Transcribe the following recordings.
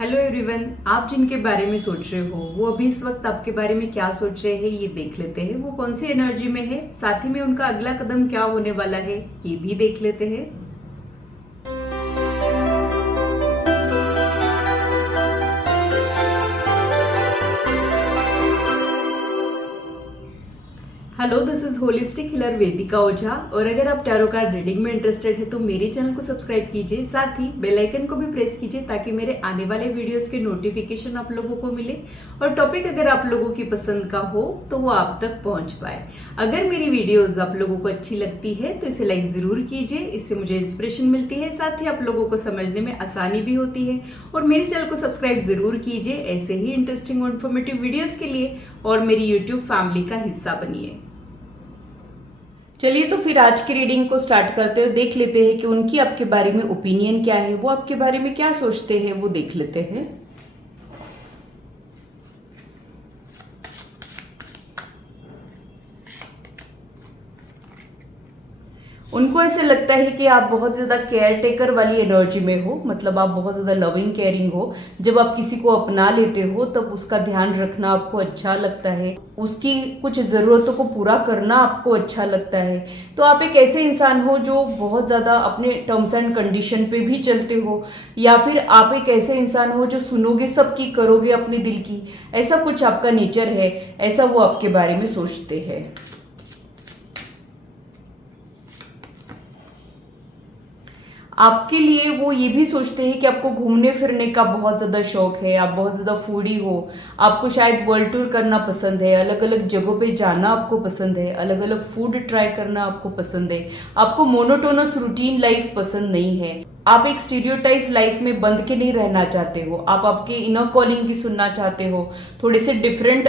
Hello everyone, आप जिनके बारे में सोच रहे हो वो अभी इस वक्त आपके बारे में क्या सोच रहे हैं ये देख लेते हैं। वो कौन सी एनर्जी में है, साथ ही में उनका अगला कदम क्या होने वाला है ये भी देख लेते हैं। Hello, this is holistic healer Vedika Ojha. और अगर आप टैरो कार्ड रीडिंग में इंटरेस्टेड है तो मेरे चैनल को सब्सक्राइब कीजिए, साथ ही बेल आइकन को भी प्रेस कीजिए ताकि मेरे आने वाले वीडियोस के नोटिफिकेशन आप लोगों को मिले और टॉपिक अगर आप लोगों की पसंद का हो तो वो आप तक पहुंच पाए। अगर मेरी वीडियोस आप लोगों को अच्छी लगती है तो इसे लाइक जरूर कीजिए, इससे मुझे इंस्पिरेशन मिलती है, साथ ही आप लोगों को समझने में आसानी भी होती है। और मेरे चैनल को सब्सक्राइब जरूर कीजिए ऐसे ही इंटरेस्टिंग और इन्फॉर्मेटिव वीडियोस के लिए, और मेरी यूट्यूब फैमिली का हिस्सा बनिए। चलिए तो फिर आज की रीडिंग को स्टार्ट करते हुए देख लेते हैं कि उनकी आपके बारे में ओपिनियन क्या है, वो आपके बारे में क्या सोचते हैं, वो देख लेते हैं। उनको ऐसे लगता है कि आप बहुत ज़्यादा केयर टेकर वाली एनर्जी में हो, मतलब आप बहुत ज़्यादा लविंग केयरिंग हो। जब आप किसी को अपना लेते हो तब उसका ध्यान रखना आपको अच्छा लगता है, उसकी कुछ ज़रूरतों को पूरा करना आपको अच्छा लगता है। तो आप एक ऐसे इंसान हो जो बहुत ज़्यादा अपने टर्म्स एंड कंडीशन पे भी चलते हो, या फिर आप एक ऐसे इंसान हो जो सुनोगे सबकी, करोगे अपने दिल की। ऐसा कुछ आपका नेचर है, ऐसा वो आपके बारे में सोचते हैं। आपके लिए वो ये भी सोचते हैं कि आपको घूमने फिरने का बहुत ज़्यादा शौक है, आप बहुत ज़्यादा फूडी हो, आपको शायद वर्ल्ड टूर करना पसंद है, अलग अलग जगहों पे जाना आपको पसंद है, अलग अलग फूड ट्राई करना आपको पसंद है। आपको मोनोटोनस रूटीन लाइफ पसंद नहीं है। आप एक स्टीरियोटाइप लाइफ में बंध के नहीं रहना चाहते हो, आप आपके इनर कॉलिंग की सुनना चाहते हो। थोड़ा सा डिफरेंट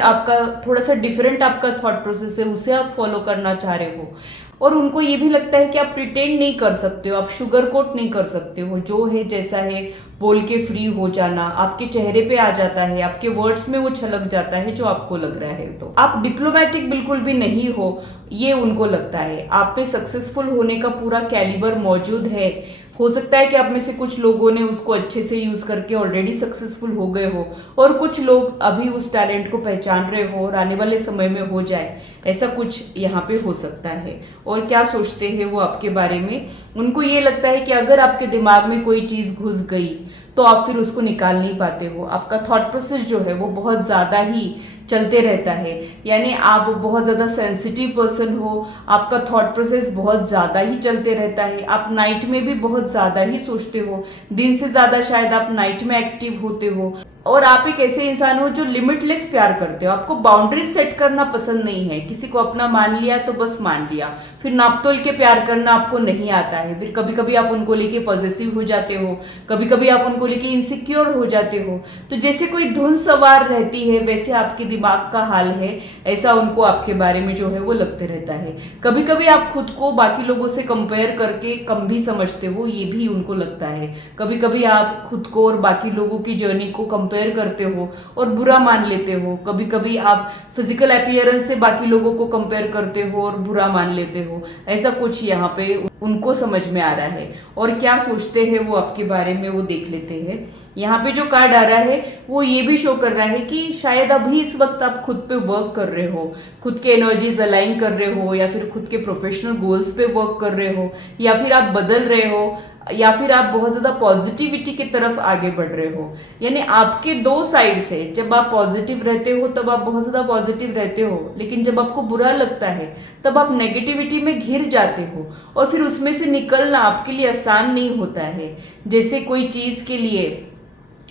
आपका थॉट प्रोसेस है, उसे आप फॉलो करना चाह रहे हो। और उनको ये भी लगता है कि आप प्रिटेंड नहीं कर सकते हो, आप शुगर कोट नहीं कर सकते हो। जो है जैसा है बोल के फ्री हो जाना आपके चेहरे पे आ जाता है, आपके वर्ड्स में वो छलक जाता है जो आपको लग रहा है। तो आप डिप्लोमेटिक बिल्कुल भी नहीं हो, ये उनको लगता है। आप पे सक्सेसफुल होने का पूरा कैलिबर मौजूद है। हो सकता है कि आप में से कुछ लोगों ने उसको अच्छे से यूज करके ऑलरेडी सक्सेसफुल हो गए हो, और कुछ लोग अभी उस टैलेंट को पहचान रहे हो और आने वाले समय में हो जाए, ऐसा कुछ यहाँ पे हो सकता है। और क्या सोचते हैं वो आपके बारे में, उनको ये लगता है कि अगर आपके दिमाग में कोई चीज घुस गई तो आप फिर उसको निकाल नहीं पाते हो। आपका थॉट प्रोसेस जो है वो बहुत ज्यादा ही चलते रहता है, यानी आप बहुत ज्यादा सेंसिटिव पर्सन हो, आपका थॉट प्रोसेस बहुत ज्यादा ही चलते रहता है। आप नाइट में भी बहुत ज्यादा ही सोचते हो, दिन से ज्यादा शायद आप नाइट में एक्टिव होते हो। और आप एक ऐसे इंसान हो जो लिमिटलेस प्यार करते हो, आपको बाउंड्रीज सेट करना पसंद नहीं है। किसी को अपना मान लिया तो बस मान लिया, फिर नापतोल के प्यार करना आपको नहीं आता है। फिर कभी कभी आप उनको लेके पॉजिटिव हो जाते हो, कभी कभी आप उनको लेके इनसिक्योर हो जाते हो। तो जैसे कोई धुन सवार रहती है वैसे आपके दिमाग का हाल है, ऐसा उनको आपके बारे में जो है वो लगते रहता है। कभी कभी आप खुद को बाकी लोगों से कंपेयर करके कम भी समझते हो, ये भी उनको लगता है। कभी कभी आप खुद को और बाकी लोगों की जर्नी को कंपेयर करते हो और बुरा मान लेते हो। कभी कभी आप फिजिकल अपीयरेंस से बाकी लोगों को कंपेयर करते हो और बुरा मान लेते हो। ऐसा कुछ यहाँ पे उनको समझ में आ रहा है। और क्या सोचते हैं वो आपके बारे में वो देख लेते हैं। यहाँ पे जो कार्ड आ रहा है वो ये भी शो कर रहा है कि शायद अभी इस वक्त आप खुद पे वर्क कर रहे हो, खुद के एनर्जीज अलाइन कर रहे हो, या फिर खुद के प्रोफेशनल गोल्स पे वर्क कर रहे हो, या फिर आप बदल रहे हो, या फिर आप बहुत ज्यादा पॉजिटिविटी की तरफ आगे बढ़ रहे हो। यानी आपके दो साइड से, जब आप पॉजिटिव रहते हो तब आप बहुत ज्यादा पॉजिटिव रहते हो, लेकिन जब आपको बुरा लगता है तब आप नेगेटिविटी में घिर जाते हो, और फिर उसमें से निकलना आपके लिए आसान नहीं होता है। जैसे कोई चीज के लिए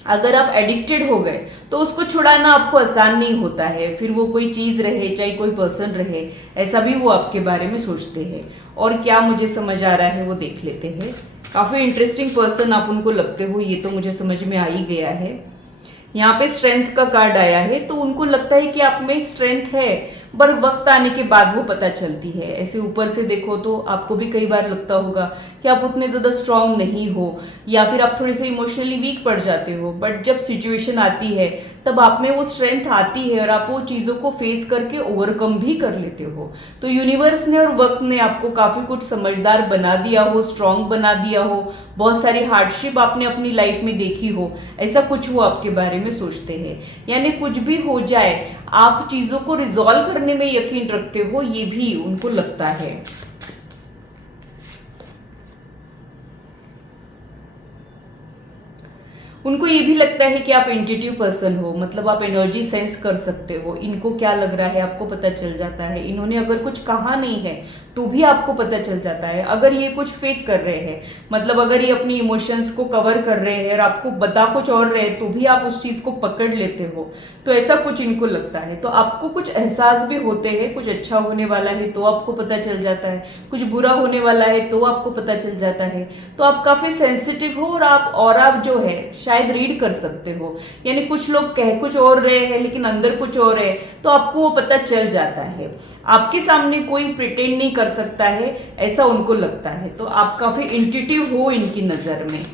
अगर आप एडिक्टेड हो गए तो उसको छुड़ाना आपको आसान नहीं होता है, फिर वो कोई चीज रहे चाहे कोई पर्सन रहे। ऐसा भी वो आपके बारे में सोचते हैं। और क्या मुझे समझ आ रहा है वो देख लेते हैं। काफी इंटरेस्टिंग पर्सन आप उनको लगते हो, ये तो मुझे समझ में आ ही गया है। यहाँ पे स्ट्रेंथ का कार्ड आया है, तो उनको लगता है कि आप में स्ट्रेंथ है, पर वक्त आने के बाद वो पता चलती है। ऐसे ऊपर से देखो तो आपको भी कई बार लगता होगा कि आप उतने ज़्यादा स्ट्रांग नहीं हो, या फिर आप थोड़े से इमोशनली वीक पड़ जाते हो, बट जब सिचुएशन आती है तब आप में वो स्ट्रेंथ आती है और आप वो चीज़ों को फेस करके ओवरकम भी कर लेते हो। तो यूनिवर्स ने और वक्त ने आपको काफ़ी कुछ समझदार बना दिया हो, स्ट्रांग बना दिया हो, बहुत सारी हार्डशिप आपने अपनी लाइफ में देखी हो, ऐसा कुछ वो आपके बारे में सोचते हैं। यानी कुछ भी हो जाए, आप चीज़ों को रिजॉल्व करने में यकीन रखते हो, ये भी उनको लगता है। उनको ये भी लगता है कि आप इंट्यूटिव पर्सन हो, मतलब आप एनर्जी सेंस कर सकते हो। इनको क्या लग रहा है आपको पता चल जाता है। इन्होंने अगर कुछ कहा नहीं है तो भी आपको पता चल जाता है। अगर ये कुछ फेक कर रहे हैं, मतलब अगर ये अपनी इमोशंस को कवर कर रहे हैं और आपको बता कुछ और रहे, तो भी आप उस चीज़ को पकड़ लेते हो, तो ऐसा कुछ इनको लगता है। तो आपको कुछ एहसास भी होते हैं, कुछ अच्छा होने वाला है तो आपको पता चल जाता है, कुछ बुरा होने वाला है तो आपको पता चल जाता है। तो आप काफ़ी सेंसिटिव हो और आप जो है शायद रीड कर सकते हो। यानी कुछ लोग कह कुछ और रहे हैं लेकिन अंदर कुछ और है, तो आपको वो पता चल जाता है। आपके सामने कोई प्रिटेंड नहीं कर सकता है, ऐसा उनको लगता है। तो आप काफी इंट्यूटिव हो इनकी नजर में।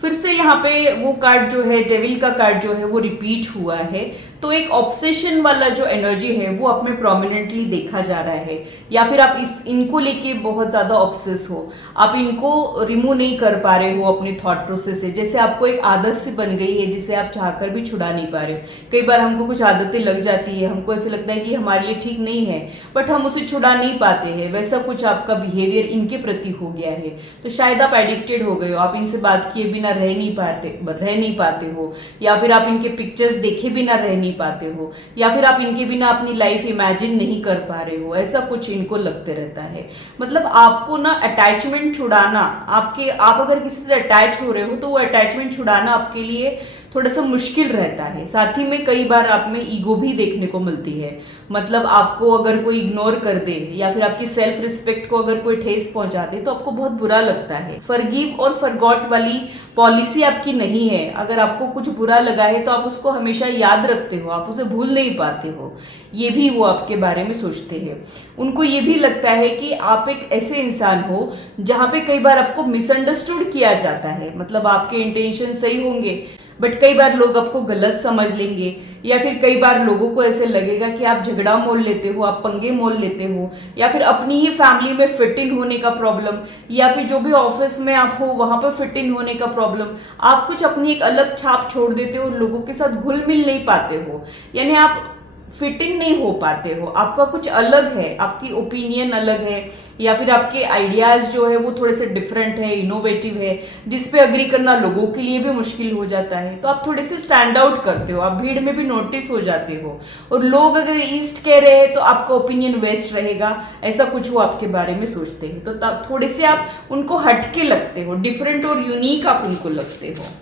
फिर से यहाँ पे वो कार्ड जो है, डेविल का कार्ड जो है वो रिपीट हुआ है। तो एक ऑब्सेशन वाला जो एनर्जी है वो आप में प्रोमिनेंटली देखा जा रहा है, या फिर आप इनको लेके बहुत ज्यादा ऑब्सेस हो, आप इनको रिमूव नहीं कर पा रहे हो अपनी थॉट प्रोसेस से। जैसे आपको एक आदत सी बन गई है जिसे आप चाहकर भी छुड़ा नहीं पा रहे हो। कई बार हमको कुछ आदतें लग जाती है, हमको ऐसे लगता है कि हमारे लिए ठीक नहीं है, बट हम उसे छुड़ा नहीं पाते हैं। वैसा कुछ आपका बिहेवियर इनके प्रति हो गया है। तो शायद आप एडिक्टेड हो गए हो, आप इनसे बात किए बिना रह नहीं पाते हो, या फिर आप इनके पिक्चर्स देखे बिना रह नहीं पाते हो, या फिर आप इनके बिना अपनी लाइफ इमेजिन नहीं कर पा रहे हो। ऐसा कुछ इनको लगते रहता है। मतलब आपको ना अटैचमेंट छुड़ाना, आप अगर किसी से अटैच हो रहे हो तो वो अटैचमेंट छुड़ाना आपके लिए थोड़ा सा मुश्किल रहता है। साथ ही में कई बार आप में ईगो भी देखने को मिलती है। मतलब आपको अगर कोई इग्नोर कर दे या फिर आपकी सेल्फ रिस्पेक्ट को अगर कोई ठेस पहुंचा दे तो आपको बहुत बुरा लगता है। फॉरगिव और फॉरगॉट वाली पॉलिसी आपकी नहीं है। अगर आपको कुछ बुरा लगा है तो आप उसको हमेशा याद रखते हो, आप उसे भूल नहीं पाते हो। ये भी वो आपके बारे में सोचते हैं। उनको ये भी लगता है कि आप एक ऐसे इंसान हो जहां पे कई बार आपको मिसअंडरस्टूड किया जाता है। मतलब आपके इंटेंशन सही होंगे बट कई बार लोग आपको गलत समझ लेंगे, या फिर कई बार लोगों को ऐसे लगेगा कि आप झगड़ा मोल लेते हो, आप पंगे मोल लेते हो, या फिर अपनी ही फैमिली में फिट इन होने का प्रॉब्लम, या फिर जो भी ऑफिस में आप हो वहां पर फिट इन होने का प्रॉब्लम। आप कुछ अपनी एक अलग छाप छोड़ देते हो, लोगों के साथ घुल मिल नहीं पाते हो, यानी आप फिट इन नहीं हो पाते हो। आपका कुछ अलग है, आपकी ओपिनियन अलग है, या फिर आपके आइडियाज जो है वो थोड़े से डिफरेंट है, इनोवेटिव है, जिस पे अग्री करना लोगों के लिए भी मुश्किल हो जाता है। तो आप थोड़े से स्टैंड आउट करते हो, आप भीड़ में भी नोटिस हो जाते हो। और लोग अगर ईस्ट कह रहे हैं तो आपका ओपिनियन वेस्ट रहेगा, ऐसा कुछ वो आपके बारे में सोचते हैं। तो थोड़े से आप उनको हटके लगते हो, डिफरेंट और यूनिक आप उनको लगते हो।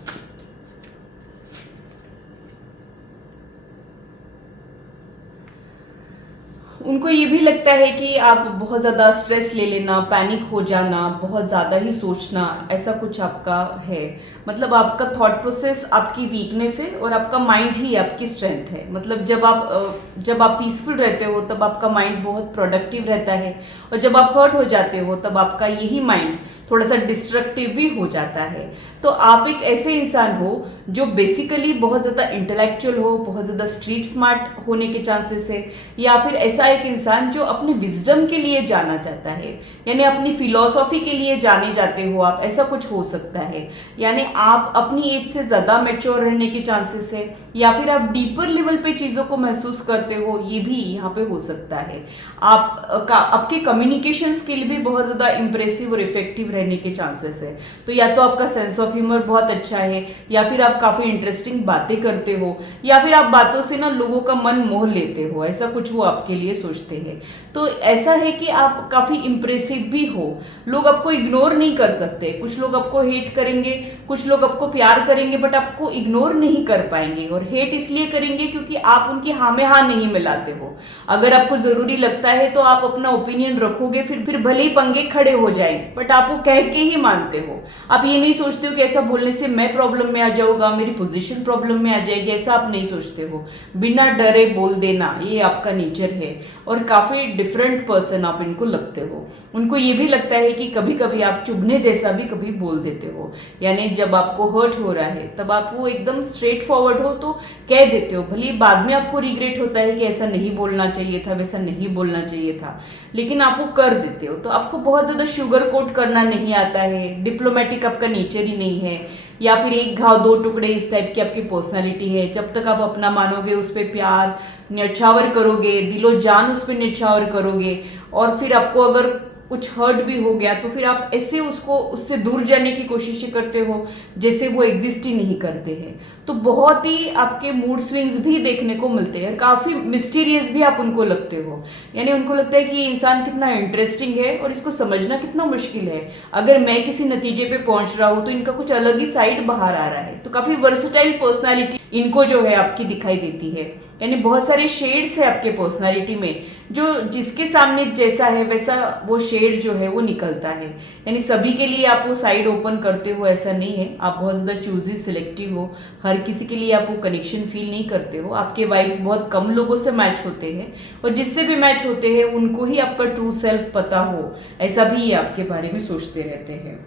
उनको ये भी लगता है कि आप बहुत ज़्यादा स्ट्रेस ले लेना, पैनिक हो जाना, बहुत ज़्यादा ही सोचना, ऐसा कुछ आपका है। मतलब आपका थॉट प्रोसेस आपकी वीकनेस है और आपका माइंड ही आपकी स्ट्रेंथ है। मतलब जब आप पीसफुल रहते हो तब आपका माइंड बहुत प्रोडक्टिव रहता है, और जब आप हर्ट हो जाते हो तब आपका यही माइंड थोड़ा सा डिस्ट्रक्टिव भी हो जाता है। तो आप एक ऐसे इंसान हो जो बेसिकली बहुत ज़्यादा इंटेलेक्चुअल हो, बहुत ज़्यादा स्ट्रीट स्मार्ट होने के चांसेस है, या फिर ऐसा एक इंसान जो अपनी विजडम के लिए जाना जाता है, यानी अपनी फिलॉसफी के लिए जाने जाते हो आप, ऐसा कुछ हो सकता है। यानी आप अपनी एज से ज़्यादा मैच्योर रहने के चांसेस है, या फिर आप डीपर लेवल पे चीज़ों को महसूस करते हो, ये भी यहाँ पे हो सकता है। आपके कम्युनिकेशन स्किल भी बहुत ज़्यादा इंप्रेसिव और इफेक्टिव रहने के चांसेस है। तो या तो आपका सेंस ऑफ ह्यूमर बहुत अच्छा है, या फिर आप काफ़ी इंटरेस्टिंग बातें करते हो, या फिर आप बातों से ना लोगों का मन मोह लेते हो, ऐसा कुछ वो आपके लिए सोचते हैं। तो ऐसा है कि आप काफ़ी इंप्रेसिव भी हो, लोग आपको इग्नोर नहीं कर सकते। कुछ लोग आपको हेट करेंगे, कुछ लोग आपको प्यार करेंगे, बट आपको इग्नोर नहीं कर पाएंगे। और हेट इसलिए करेंगे क्योंकि आप उनकी हाँ में हाँ नहीं मिलाते हो। अगर आपको ज़रूरी लगता है तो आप अपना ओपिनियन रखोगे, फिर भले ही पंगे खड़े हो जाए, बट आप वो कह के ही मानते हो। आप ये नहीं सोचते हो कि ऐसा बोलने से मैं प्रॉब्लम में आ जाऊंगा, मेरी पोजीशन प्रॉब्लम में आ जाएगी, ऐसा आप नहीं सोचते हो। बिना डरे बोल देना ये आपका नेचर है और काफी डिफरेंट पर्सन आप इनको लगते हो। उनको ये भी लगता है कि कभी कभी आप चुभने जैसा भी कभी बोल देते हो, यानी जब आपको हर्ट हो रहा है तब आप वो एकदम स्ट्रेट फॉरवर्ड हो तो कह देते हो। भले बाद में आपको रिग्रेट होता है कि ऐसा नहीं बोलना चाहिए था, वैसा नहीं बोलना चाहिए था, लेकिन आप वो कर देते हो। तो आपको बहुत ज्यादा शुगर कोट करना नहीं आता है, डिप्लोमेटिक आपका नेचर ही नहीं है, या फिर एक घाव दो टुकड़े इस टाइप की आपकी पर्सनालिटी है। जब तक आप अपना मानोगे, उस पर प्यार न्यौछावर करोगे, दिलो जान उस पर न्यौछावर करोगे, और फिर आपको अगर कुछ हर्ट भी हो गया तो फिर आप ऐसे उसको उससे दूर जाने की कोशिश करते हो जैसे वो एग्जिस्ट ही नहीं करते हैं। तो बहुत ही आपके मूड स्विंग्स भी देखने को मिलते हैं, काफी मिस्टीरियस भी आप उनको लगते हो, यानी उनको लगता है कि ये इंसान कितना इंटरेस्टिंग है और इसको समझना कितना मुश्किल है। अगर मैं किसी नतीजे पे पहुंच रहा हूं तो इनका कुछ अलग ही साइड बाहर आ रहा है। तो काफी वर्सेटाइल पर्सनालिटी इनको जो है आपकी दिखाई देती है, यानी बहुत सारे शेड्स है आपके पर्सनालिटी में, जो जिसके सामने जैसा है वैसा वो शेड जो है वो निकलता है। यानी सभी के लिए आप वो साइड ओपन करते हो ऐसा नहीं है, आप बहुत ज़्यादा चूजी सिलेक्टिव हो, हर किसी के लिए आप वो कनेक्शन फील नहीं करते हो। आपके वाइब्स बहुत कम लोगों से मैच होते हैं, और जिससे भी मैच होते हैं उनको ही आपका ट्रू सेल्फ पता हो, ऐसा भी ये आपके बारे में सोचते रहते हैं।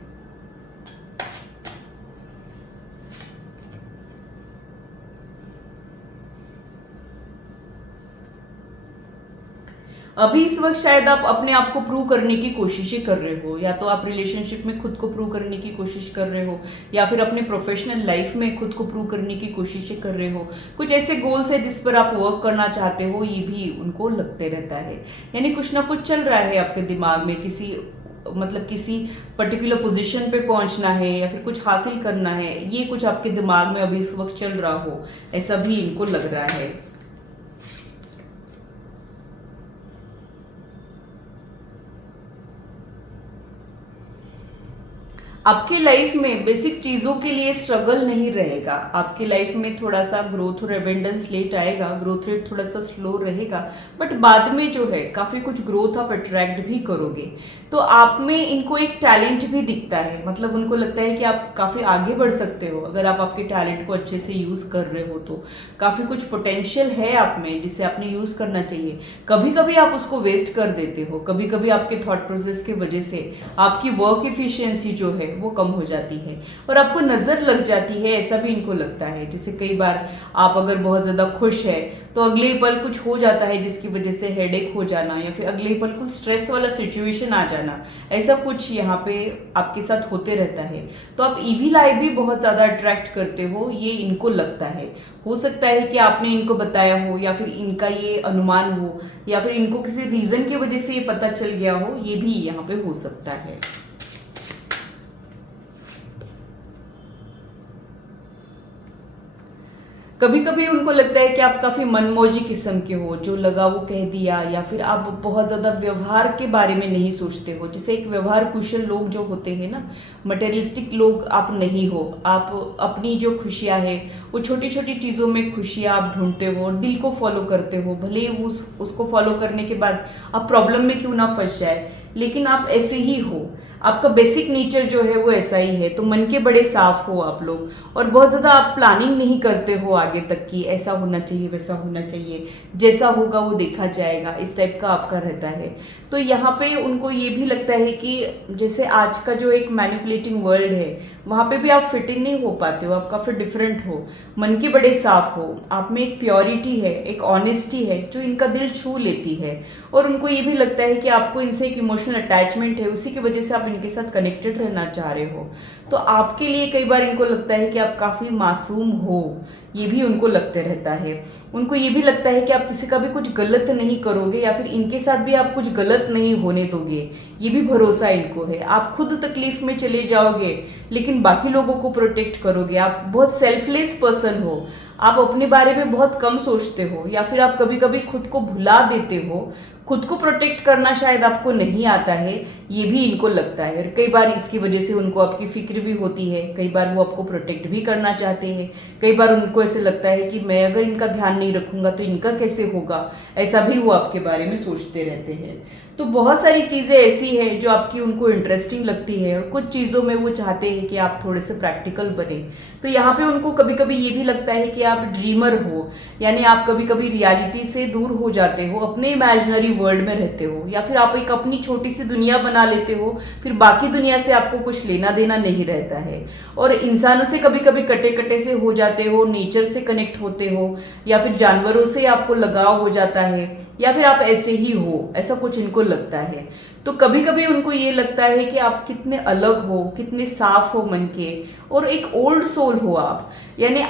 अभी इस वक्त शायद आप अपने आप को प्रूव करने की कोशिशें कर रहे हो, या तो आप रिलेशनशिप में खुद को प्रूव करने की कोशिश कर रहे हो, या फिर अपने प्रोफेशनल लाइफ में खुद को प्रूव करने की कोशिशें कर रहे हो। कुछ ऐसे गोल्स है जिस पर आप वर्क करना चाहते हो, ये भी उनको लगते रहता है। यानी कुछ ना कुछ चल रहा है आपके दिमाग में, किसी पर्टिकुलर पोजीशन पे पहुंचना है या फिर कुछ हासिल करना है, ये कुछ आपके दिमाग में अभी इस वक्त चल रहा हो, ऐसा भी इनको लग रहा है। आपकी लाइफ में बेसिक चीजों के लिए स्ट्रगल नहीं रहेगा। आपकी लाइफ में थोड़ा सा ग्रोथ और एबेंडेंस लेट आएगा, ग्रोथ रेट थोड़ा सा स्लो रहेगा, बट बाद में जो है काफी कुछ ग्रोथ आप अट्रैक्ट भी करोगे। तो आप में इनको एक टैलेंट भी दिखता है, मतलब उनको लगता है कि आप काफी आगे बढ़ सकते हो अगर आप आपके टैलेंट को अच्छे से यूज कर रहे हो। तो काफी कुछ पोटेंशियल है आप में जिसे आपने यूज करना चाहिए। कभी कभी आप उसको वेस्ट कर देते हो, कभी कभी आपके थॉट प्रोसेस की वजह से आपकी वर्क इफिशियंसी जो है वो कम हो जाती है और आपको नजर लग जाती है, ऐसा भी इनको लगता है। जैसे कई बार आप अगर बहुत ज्यादा खुश है तो अगले पल कुछ हो जाता है जिसकी वजह से हेडेक हो जाना, या फिर अगले पल कुछ स्ट्रेस वाला सिचुएशन आ जाना, ऐसा कुछ यहाँ पे आपके साथ होते रहता है। तो आप इविल आई भी बहुत ज्यादा अट्रैक्ट करते हो, ये इनको लगता है। हो सकता है कि आपने इनको बताया हो, या फिर इनका ये अनुमान हो, या फिर इनको किसी रीजन की वजह से ये पता चल गया हो, ये भी यहाँ पे हो सकता है। कभी कभी उनको लगता है कि आप काफी मनमौजी किस्म के हो, जो लगा वो कह दिया, या फिर आप बहुत ज्यादा व्यवहार के बारे में नहीं सोचते हो। जैसे एक व्यवहार कुशल लोग जो होते हैं ना, मटेरियलिस्टिक लोग आप नहीं हो। आप अपनी जो खुशियां है वो छोटी छोटी चीजों में खुशियां आप ढूंढते हो, दिल को फॉलो करते हो, भले ही उसको फॉलो करने के बाद आप प्रॉब्लम में क्यों ना फंस जाए, लेकिन आप ऐसे ही हो। आपका बेसिक नेचर जो है वो ऐसा ही है। तो मन के बड़े साफ हो आप लोग, और बहुत ज्यादा आप प्लानिंग नहीं करते हो आगे तक की, ऐसा होना चाहिए वैसा होना चाहिए, जैसा होगा वो देखा जाएगा, इस टाइप का आपका रहता है। तो यहाँ पे उनको ये भी लगता है कि जैसे आज का जो एक मैनिपुलेटिंग वर्ल्ड है वहां पे भी आप फिट इन नहीं हो पाते हो, आप काफी डिफरेंट हो, मन के बड़े साफ हो, आप में एक प्योरिटी है, एक ऑनेस्टी है जो इनका दिल छू लेती है। और उनको ये भी लगता है कि आपको इनसे एक इमोशनल अटैचमेंट है, उसी की वजह से आप इनके साथ कनेक्टेड रहना चाह रहे हो। तो आपके लिए कई बार इनको लगता है कि आप काफी मासूम हो, ये भी उनको लगते रहता है। उनको ये भी लगता है कि आप किसी का भी कुछ गलत नहीं करोगे, या फिर इनके साथ भी आप कुछ गलत नहीं होने दोगे, ये भी भरोसा इनको है। आप खुद तकलीफ में चले जाओगे लेकिन बाकी लोगों को प्रोटेक्ट करोगे। आप बहुत सेल्फलेस पर्सन हो, आप अपने बारे में बहुत कम सोचते हो, या फिर आप कभी कभी खुद को भुला देते हो। खुद को प्रोटेक्ट करना शायद आपको नहीं आता है, ये भी इनको लगता है। और कई बार इसकी वजह से उनको आपकी फिक्र भी होती है, कई बार वो आपको प्रोटेक्ट भी करना चाहते हैं, कई बार उनको ऐसे लगता है कि मैं अगर इनका ध्यान नहीं रखूंगा तो इनका कैसे होगा, ऐसा भी वो आपके बारे में सोचते रहते हैं। तो बहुत सारी चीज़ें ऐसी है जो आपकी उनको इंटरेस्टिंग लगती है, और कुछ चीज़ों में वो चाहते हैं कि आप थोड़े से प्रैक्टिकल बने। तो यहाँ पे उनको कभी कभी ये भी लगता है कि आप ड्रीमर हो, यानी आप कभी कभी रियलिटी से दूर हो जाते हो, अपने इमेजिनरी वर्ल्ड में रहते हो, या फिर आप एक अपनी छोटी सी दुनिया बना लेते हो, फिर बाकी दुनिया से आपको कुछ लेना देना नहीं रहता है, और इंसानों से कभी कभी कटे कटे से हो जाते हो, नेचर से कनेक्ट होते हो, या फिर जानवरों से आपको लगाव हो जाता है, या फिर आप ऐसे ही हो, ऐसा कुछ इनको लगता है। तो कभी कभी उनको ये लगता है कि आप कितने अलग हो, कितने साफ हो मन के, और एक ओल्ड सोल हो आप, यानी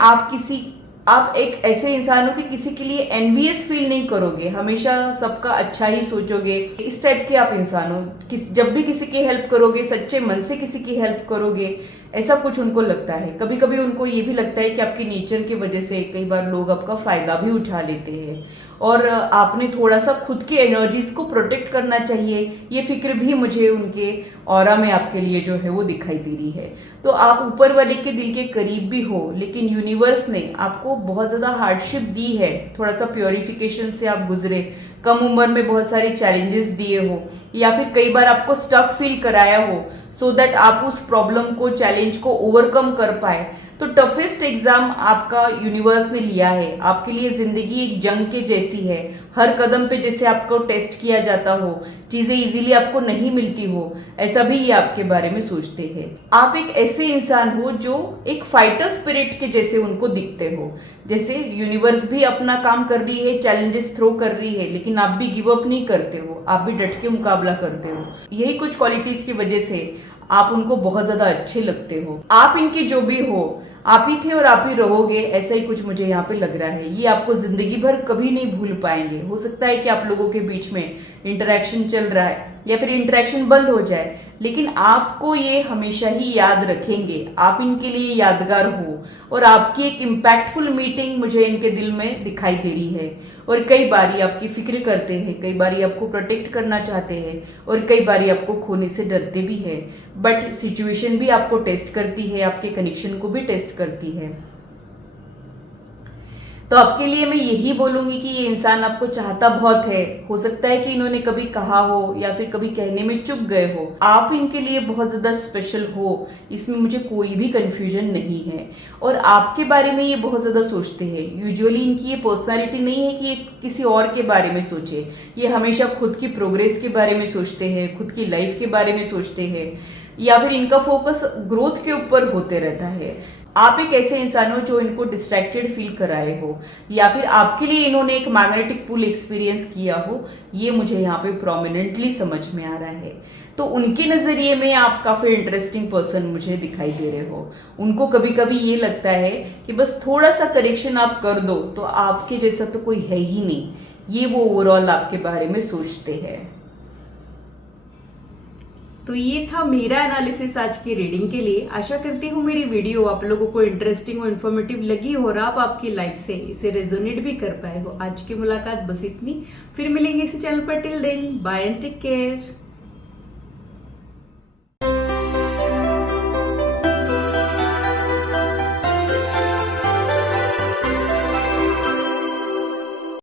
आप एक ऐसे इंसान हो कि किसी के लिए एनवियस फील नहीं करोगे, हमेशा सबका अच्छा ही सोचोगे, इस टाइप के आप इंसान हो। जब भी किसी की हेल्प करोगे, सच्चे मन से किसी की हेल्प करोगे, ऐसा कुछ उनको लगता है। कभी कभी उनको ये भी लगता है कि आपकी नेचर की वजह से कई बार लोग आपका फायदा भी उठा लेते हैं, और आपने थोड़ा सा खुद की एनर्जीज को प्रोटेक्ट करना चाहिए, ये फिक्र भी मुझे उनके ऑरा में आपके लिए जो है वो दिखाई दे रही है। तो आप ऊपर वाले के दिल के करीब भी हो, लेकिन यूनिवर्स ने आपको बहुत ज़्यादा हार्डशिप दी है, थोड़ा सा प्योरिफिकेशन से आप गुजरे, कम उम्र में बहुत सारे चैलेंजेस दिए हो, या फिर कई बार आपको स्टक फील कराया हो, सो दैट आप उस प्रॉब्लम को, चैलेंज को ओवरकम कर पाए। तो टफेस्ट एग्जाम आपका यूनिवर्स ने लिया है आपके लिए। जिंदगी एक जंग के जैसी है, हर कदम पे जैसे आपको टेस्ट किया जाता हो, चीजें इजीली आपको नहीं मिलती हो, ऐसा भी ये आपके बारे में सोचते हैं। आप एक ऐसे इंसान हो जो एक फाइटर स्पिरिट के जैसे उनको दिखते हो, जैसे यूनिवर्स भी अपना काम कर रही है, चैलेंजेस थ्रो कर रही है, लेकिन आप भी गिव अप नहीं करते हो, आप भी डट के मुकाबला करते हो। यही कुछ क्वालिटीज की वजह से आप उनको बहुत ज्यादा अच्छे लगते हो। आप इनके जो भी हो, आप ही थे और आप ही रहोगे, ऐसा ही कुछ मुझे यहाँ पे लग रहा है। ये आपको जिंदगी भर कभी नहीं भूल पाएंगे। हो सकता है कि आप लोगों के बीच में इंटरेक्शन चल रहा है या फिर इंटरेक्शन बंद हो जाए, लेकिन आपको ये हमेशा ही याद रखेंगे, आप इनके लिए यादगार हो। और आपकी एक इम्पैक्टफुल मीटिंग मुझे इनके दिल में दिखाई दे रही है, और कई बार ये आपकी फिक्र करते हैं, कई बार ये आपको प्रोटेक्ट करना चाहते हैं, और कई बार ये आपको खोने से डरते भी हैं। बट सिचुएशन भी आपको टेस्ट करती है, आपके कनेक्शन को भी टेस्ट करती है। तो आपके लिए मैं यही बोलूंगी कि ये इंसान आपको चाहता बहुत है। हो सकता है कि इन्होंने कभी कहा हो या फिर कभी कहने में चुप गए हो। आप इनके लिए बहुत ज़्यादा स्पेशल हो, इसमें मुझे कोई भी कंफ्यूजन नहीं है। और आपके बारे में ये बहुत ज़्यादा सोचते हैं। यूजुअली इनकी ये पर्सनालिटी नहीं है कि ये किसी और के बारे में सोचे, ये हमेशा खुद की प्रोग्रेस के बारे में सोचते हैं, खुद की लाइफ के बारे में सोचते हैं, या फिर इनका फोकस ग्रोथ के ऊपर होते रहता है। आप एक ऐसे इंसान हो जो इनको डिस्ट्रैक्टेड फील कराए हो, या फिर आपके लिए इन्होंने एक मैग्नेटिक पुल एक्सपीरियंस किया हो, ये मुझे यहाँ पे प्रोमिनेंटली समझ में आ रहा है। तो उनके नज़रिए में आप काफ़ी इंटरेस्टिंग पर्सन मुझे दिखाई दे रहे हो। उनको कभी कभी ये लगता है कि बस थोड़ा सा करेक्शन आप कर दो तो आपके जैसा तो कोई है ही नहीं, ये वो ओवरऑल आपके बारे में सोचते हैं। तो ये था मेरा एनालिसिस आज की रीडिंग के लिए। आशा करती हूँ मेरी वीडियो आप लोगों को इंटरेस्टिंग और इन्फॉर्मेटिव लगी हो, और आप आपकी लाइफ से इसे रेजोनेट भी कर पाए हो। आज की मुलाकात बस इतनी, फिर मिलेंगे इसी चैनल पर। Till then bye and take care.